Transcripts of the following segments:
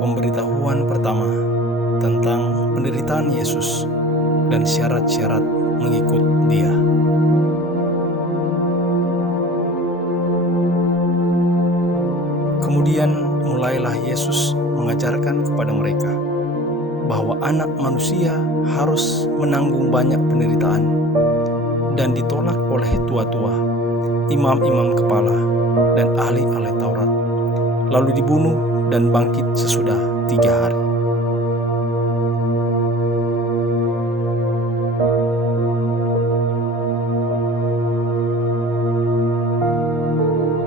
Pemberitahuan pertama tentang penderitaan Yesus dan syarat-syarat mengikut Dia. Kemudian mulailah Yesus mengajarkan kepada mereka bahwa Anak Manusia harus menanggung banyak penderitaan dan ditolak oleh tua-tua, imam-imam kepala, dan ahli-ahli Taurat, lalu dibunuh dan bangkit sesudah 3 hari.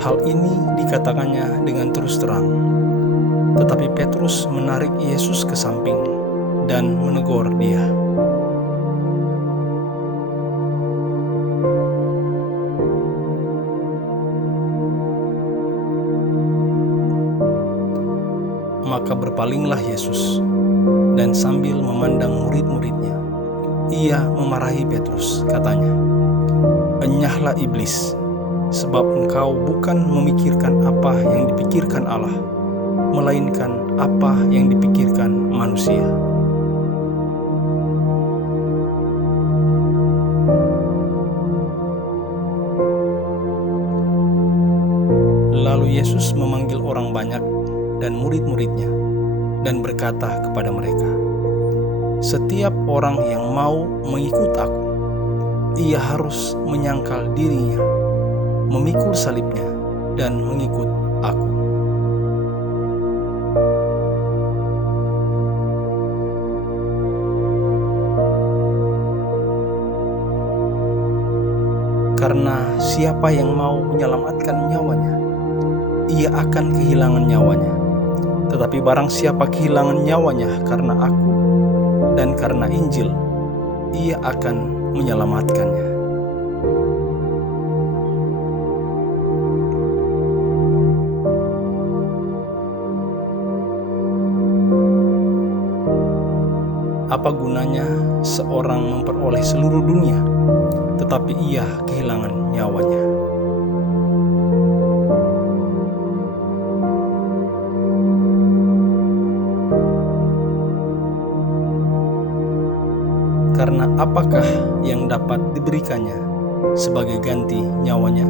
Hal ini dikatakannya dengan terus terang, tetapi Petrus menarik Yesus ke samping dan menegur Dia. Maka berpalinglah Yesus, dan sambil memandang murid-muridnya, Ia memarahi Petrus, katanya, "Enyahlah iblis, sebab engkau bukan memikirkan apa yang dipikirkan Allah, melainkan apa yang dipikirkan manusia." Lalu Yesus memanggil orang banyak dan murid-muridnya, dan berkata kepada mereka, "Setiap orang yang mau mengikut aku, ia harus menyangkal dirinya, memikul salibnya, dan mengikut aku." Karena siapa yang mau menyelamatkan nyawanya, ia akan kehilangan nyawanya. Tetapi barang siapa kehilangan nyawanya karena aku dan karena Injil, ia akan menyelamatkannya. Apa gunanya seorang memperoleh seluruh dunia, tetapi ia kehilangan nyawanya? Karena apakah yang dapat diberikannya sebagai ganti nyawanya?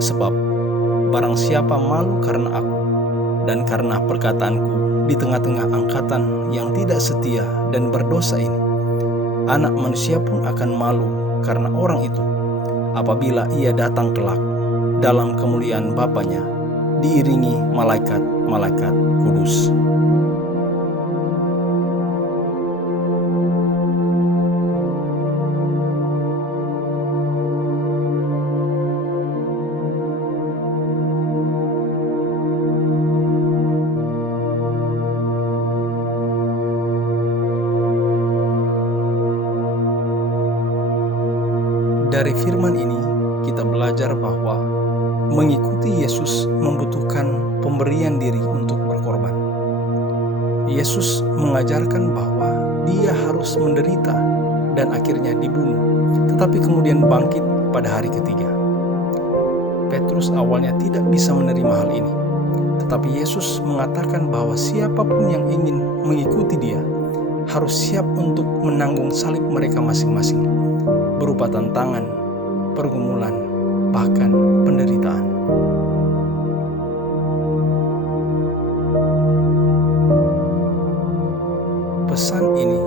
Sebab barang siapa malu karena aku dan karena perkataanku di tengah-tengah angkatan yang tidak setia dan berdosa ini, Anak Manusia pun akan malu karena orang itu, apabila ia datang kelak dalam kemuliaan Bapa-Nya, diiringi malaikat-malaikat kudus. Dari firman ini, kita belajar bahwa mengikuti Yesus membutuhkan pemberian diri untuk berkorban. Yesus mengajarkan bahwa Dia harus menderita dan akhirnya dibunuh, tetapi kemudian bangkit pada hari ketiga. Petrus awalnya tidak bisa menerima hal ini, tetapi Yesus mengatakan bahwa siapapun yang ingin mengikuti Dia harus siap untuk menanggung salib mereka masing-masing, berupa tantangan, pergumulan, bahkan penderitaan. Pesan ini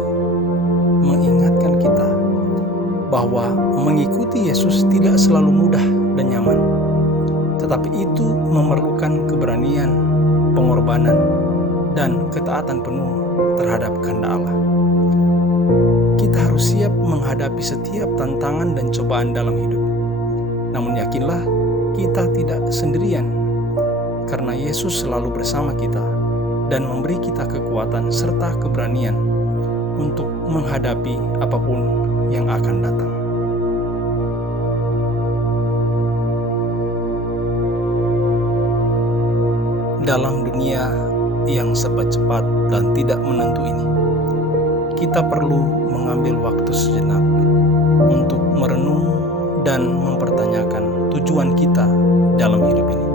mengingatkan kita bahwa mengikuti Yesus tidak selalu mudah dan nyaman, tetapi itu memerlukan keberanian, pengorbanan, dan ketaatan penuh terhadap kehendak Allah. Kita harus siap menghadapi setiap tantangan dan cobaan dalam hidup. Namun yakinlah, kita tidak sendirian, karena Yesus selalu bersama kita dan memberi kita kekuatan serta keberanian untuk menghadapi apapun yang akan datang. Dalam dunia yang serba cepat dan tidak menentu ini, kita perlu mengambil waktu sejenak untuk merenung dan mempertanyakan tujuan kita dalam hidup ini.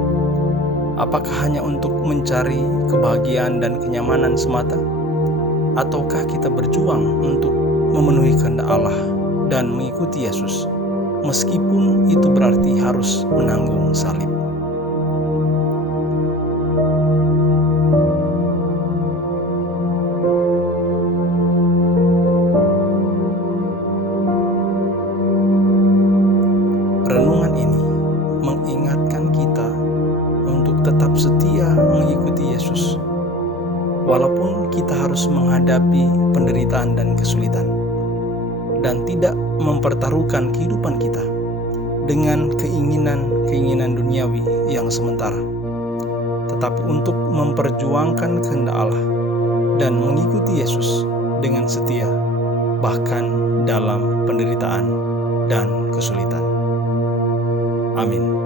Apakah hanya untuk mencari kebahagiaan dan kenyamanan semata? Ataukah kita berjuang untuk memenuhi kehendak Allah dan mengikuti Yesus, meskipun itu berarti harus menanggung salib? Renungan ini mengingatkan kita untuk tetap setia mengikuti Yesus, walaupun kita harus menghadapi penderitaan dan kesulitan, dan tidak mempertaruhkan kehidupan kita dengan keinginan-keinginan duniawi yang sementara, tetapi untuk memperjuangkan kehendak Allah dan mengikuti Yesus dengan setia, bahkan dalam penderitaan dan kesulitan. Amin.